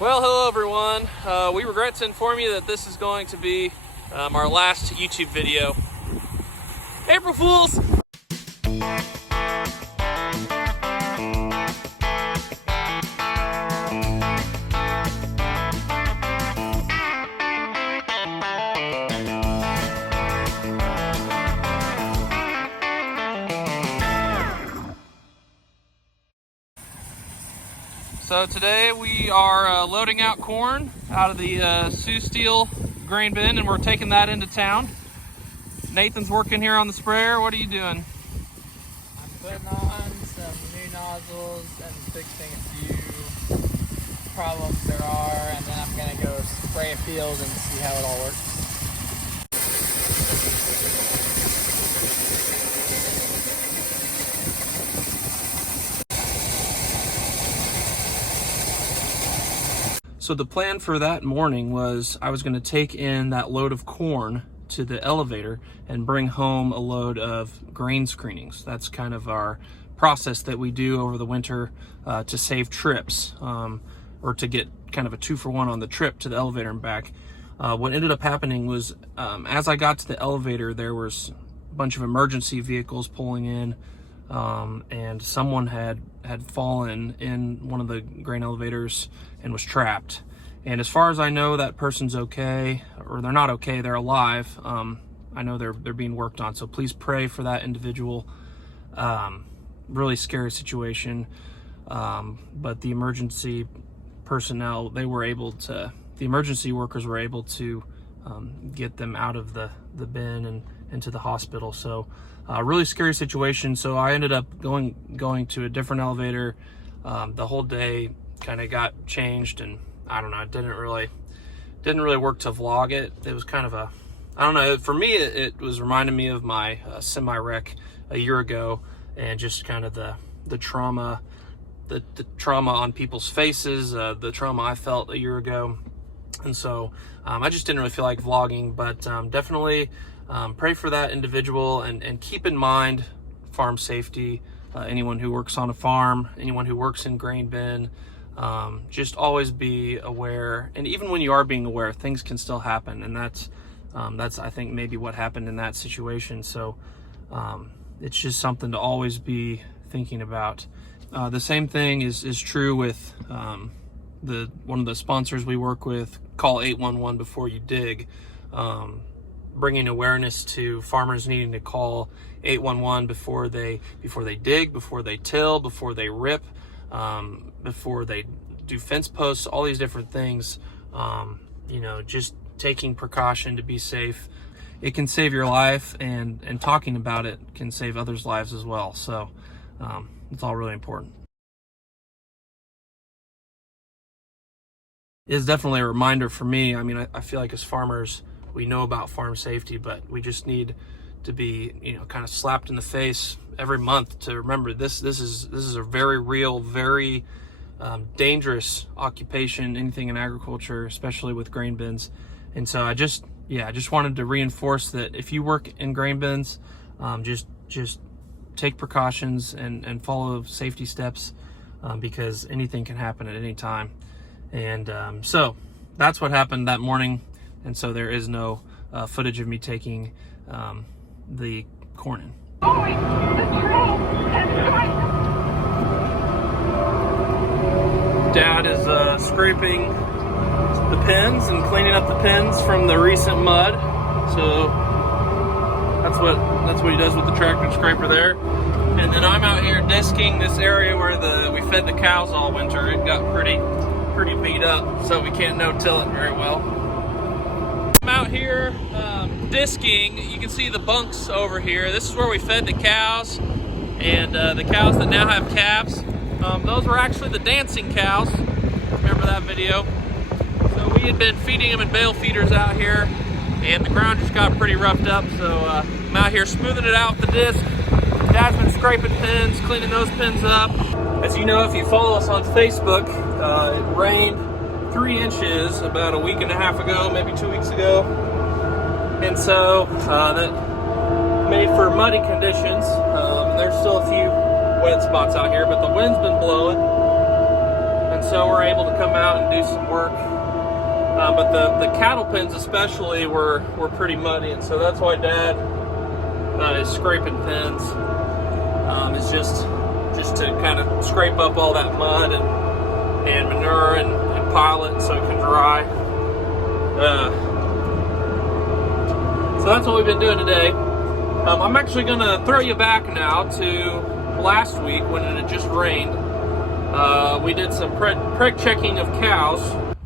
Well, hello everyone. We regret to inform you that this is going to be our last YouTube video. April Fools! So today we are loading out corn out of the Sioux Steel grain bin, and we're taking that into town. Nathan's working here on the sprayer. What are you doing? I'm putting on some new nozzles and fixing a few problems there are, and then I'm going to go spray a field and see how it all works. So the plan for that morning was I was going to take in that load of corn to the elevator and bring home a load of grain screenings. That's kind of our process that we do over the winter to save trips, or to get kind of a 2-for-1 on the trip to the elevator and back. What ended up happening was as I got to the elevator, there was a bunch of emergency vehicles pulling in, and someone had fallen in one of the grain elevators and was trapped. And as far as I know, that person's okay, or they're not okay, they're alive. I know they're being worked on, so please pray for that individual. Really scary situation, but the emergency personnel, the emergency workers were able to get them out of the bin and into the hospital. So really scary situation. So I ended up going to a different elevator. The whole day kind of got changed, and I don't know, it didn't really work to vlog it. It was kind of a, I don't know, for me it was reminding me of my semi-wreck a year ago, and just kind of the trauma, the trauma on people's faces, the trauma I felt a year ago. And so I just didn't really feel like vlogging, but definitely pray for that individual, and keep in mind farm safety. Anyone who works on a farm, anyone who works in grain bin, just always be aware. And even when you are being aware, things can still happen, and that's I think maybe what happened in that situation. So it's just something to always be thinking about. The same thing is true with one of the sponsors we work with. Call 811 before you dig. Bringing awareness to farmers needing to call 811 before they dig, before they till, before they rip, before they do fence posts, all these different things. Just taking precaution to be safe. It can save your life, and talking about it can save others' lives as well. So it's all really important. It's definitely a reminder for me. I mean, I feel like as farmers, we know about farm safety, but we just need to be, kind of slapped in the face every month to remember this is a very real, very dangerous occupation, anything in agriculture, especially with grain bins. And so I just wanted to reinforce that if you work in grain bins, just take precautions and follow safety steps, because anything can happen at any time. And so that's what happened that morning. And so there is no footage of me taking the corn in. Dad is scraping the pins and cleaning up the pins from the recent mud. So that's what he does with the tractor scraper there. And then I'm out here disking this area where we fed the cows all winter. It got pretty beat up, so we can't no-till it very well. I'm out here disking. You can see the bunks over here. This is where we fed the cows, and the cows that now have calves. Those were actually the dancing cows. Remember that video? So we had been feeding them in bale feeders out here, and the ground just got pretty roughed up. So I'm out here smoothing it out with the disc. Dad's been scraping pins, cleaning those pins up. As you know, if you follow us on Facebook, it rained 3 inches about a week and a half ago, maybe 2 weeks ago. And so that made for muddy conditions. There's still a few wet spots out here, but the wind's been blowing. And so we're able to come out and do some work. But the cattle pens especially were pretty muddy, and so that's why Dad is scraping pens. It's just to kind of scrape up all that mud and manure and pile it so it can dry. So that's what we've been doing today. I'm actually going to throw you back now to last week when it had just rained. We did some preg checking of cows.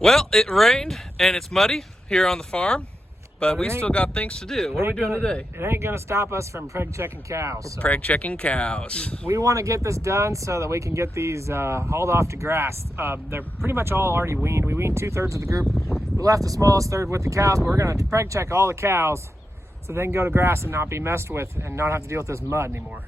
Well, it rained and it's muddy here on the farm, but we still got things to do. What are we doing today? It ain't gonna stop us from preg checking cows. We're preg checking cows. We want to get this done so that we can get these hauled off to grass. They're pretty much all already weaned. We weaned 2/3 of the group. We left the smallest third with the cows, but we're gonna preg check all the cows so they can go to grass and not be messed with and not have to deal with this mud anymore.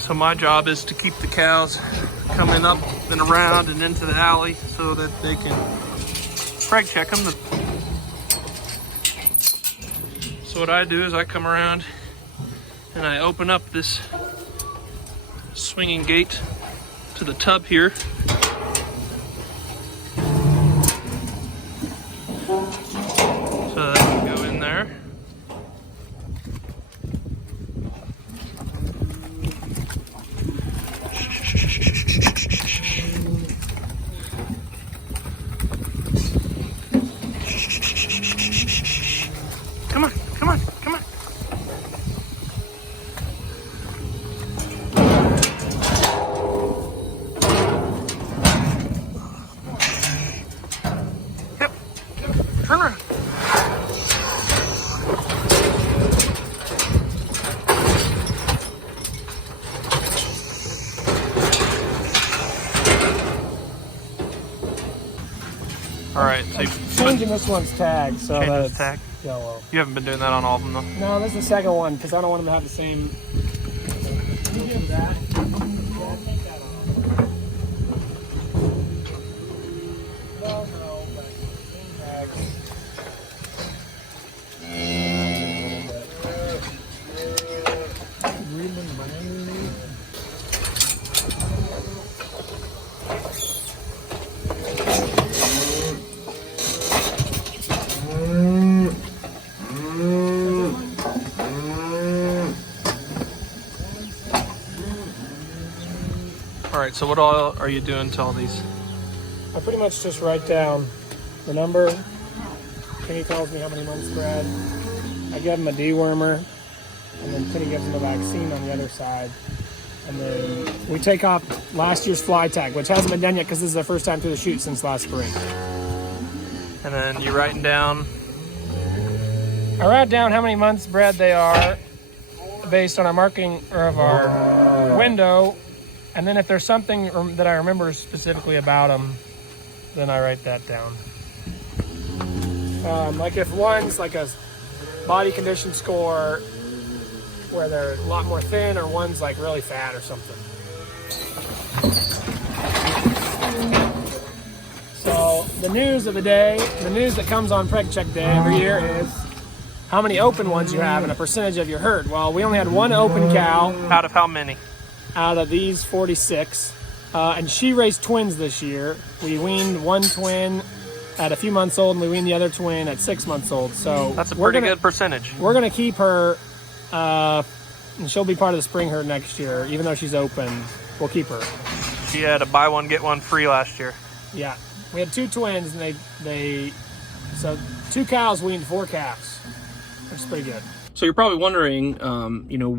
So my job is to keep the cows coming up and around and into the alley so that they can preg check them. So what I do is I come around and I open up this swinging gate to the tub here. So that can go in there. Come on, come on, come on. Yep, turn around. All right, so Changing this one's tag so that it's tag. yellow. You haven't been doing that on all of them though? No, this is the second one because I don't want them to have the same. Can you give that? Yeah, take that off. No, but same tag. All right, so what all are you doing to all these? I pretty much just write down the number. Penny tells me how many months bred. I give them a dewormer, and then Penny gives them a vaccine on the other side. And then we take off last year's fly tag, which hasn't been done yet because this is the first time through the chute since last spring. And then you're writing down? I write down how many months bred they are based on our marking of our window. And then if there's something that I remember specifically about them, then I write that down. Like if one's like a body condition score where they're a lot more thin, or one's like really fat or something. So the news of the day, the news that comes on Preg Check Day every year is how many open ones you have and a percentage of your herd. Well, we only had one open cow. Out of how many? Out of these 46. And she raised twins this year. We weaned one twin at a few months old, and we weaned the other twin at 6 months old. So that's a pretty good percentage. We're gonna keep her, and she'll be part of the spring herd next year. Even though she's open, we'll keep her. She had a buy one get one free last year. Yeah, we had two twins, and so 2 cows weaned 4 calves, which is pretty good. So you're probably wondering,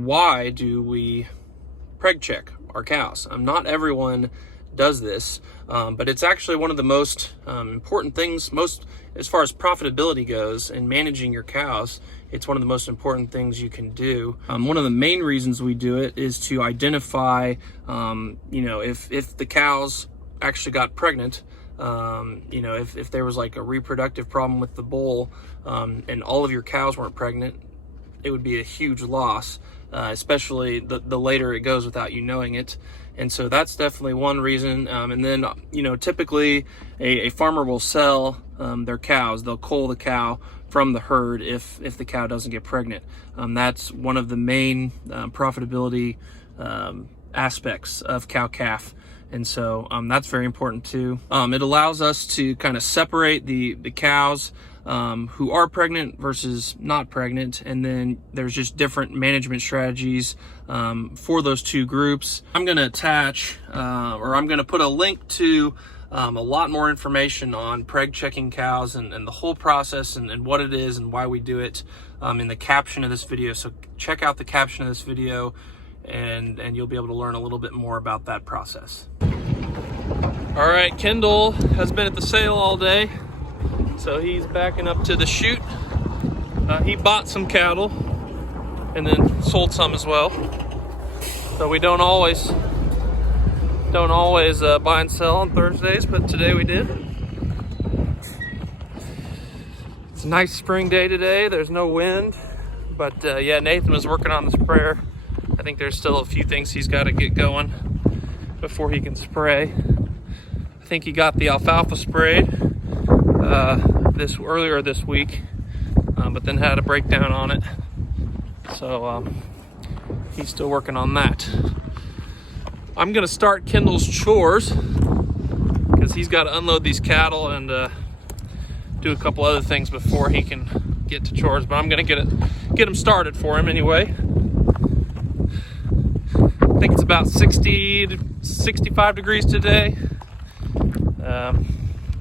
why do we preg check our cows? Not everyone does this, but it's actually one of the most important things, as far as profitability goes in managing your cows. It's one of the most important things you can do. One of the main reasons we do it is to identify, if the cows actually got pregnant, if there was like a reproductive problem with the bull, and all of your cows weren't pregnant, it would be a huge loss, especially the later it goes without you knowing it. And so that's definitely one reason. And then, typically a farmer will sell their cows. They'll cull the cow from the herd if the cow doesn't get pregnant. That's one of the main profitability aspects of cow-calf. And so that's very important too. It allows us to kind of separate the cows who are pregnant versus not pregnant, and then there's just different management strategies for those two groups. I'm going to attach, or I'm going to put a link to a lot more information on preg checking cows and the whole process and what it is and why we do it in the caption of this video. So check out the caption of this video, and you'll be able to learn a little bit more about that process. All right, Kendall has been at the sale all day, so he's backing up to the chute. He bought some cattle and then sold some as well. So we don't always buy and sell on Thursdays, but today we did. It's a nice spring day today. There's no wind, but yeah, Nathan was working on the sprayer. I think there's still a few things he's got to get going before he can spray. I think he got the alfalfa sprayed earlier this week, but then had a breakdown on it. So he's still working on that. I'm gonna start Kendall's chores because he's got to unload these cattle and do a couple other things before he can get to chores. But I'm gonna get him started for him anyway. I think it's about 60 to 65 degrees today,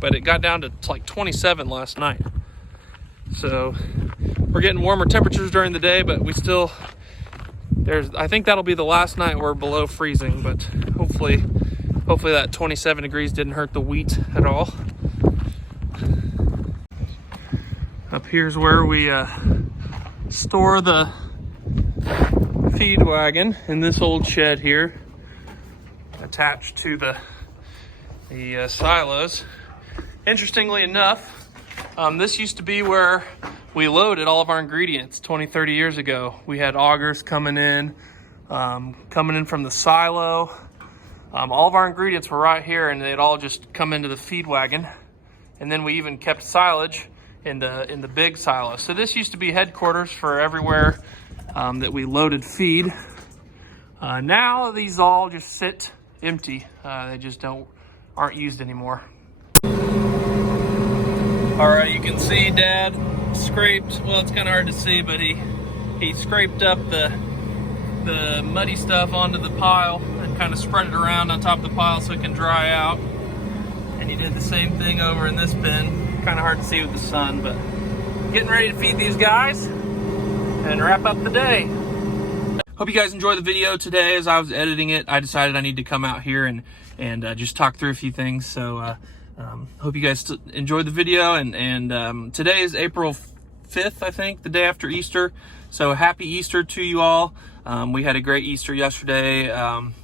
but it got down to like 27 last night. So we're getting warmer temperatures during the day, but I think that'll be the last night we're below freezing, but hopefully that 27 degrees didn't hurt the wheat at all. Up here's where we store the feed wagon in this old shed here, attached to the silos. Interestingly enough, this used to be where we loaded all of our ingredients 20-30 years ago. We had augers coming in from the silo. All of our ingredients were right here, and they'd all just come into the feed wagon. And then we even kept silage in the big silo. So this used to be headquarters for everywhere that we loaded feed. Now these all just sit empty. They just aren't used anymore. All right, you can see Dad scraped, well, it's kind of hard to see, but he scraped up the muddy stuff onto the pile and kind of spread it around on top of the pile so it can dry out. And he did the same thing over in this bin. Kind of hard to see with the sun, but getting ready to feed these guys and wrap up the day. Hope you guys enjoyed the video today. As I was editing it, I decided I need to come out here and just talk through a few things. So hope you guys enjoyed the video. And today is April 5th, I think, the day after Easter. So happy Easter to you all. We had a great Easter yesterday.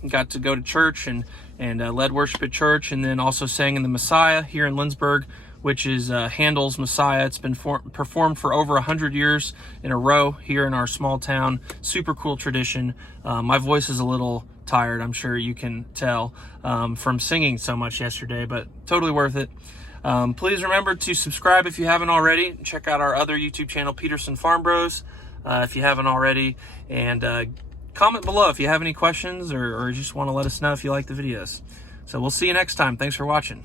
Got to go to church and led worship at church, and then also sang in the Messiah here in Lindsborg, which is Handel's Messiah. It's been performed for over 100 years in a row here in our small town. Super cool tradition. My voice is a little tired, I'm sure you can tell, from singing so much yesterday, but totally worth it. Please remember to subscribe if you haven't already. Check out our other YouTube channel, Peterson Farm Bros, if you haven't already. And comment below if you have any questions or just want to let us know if you like the videos. So we'll see you next time. Thanks for watching.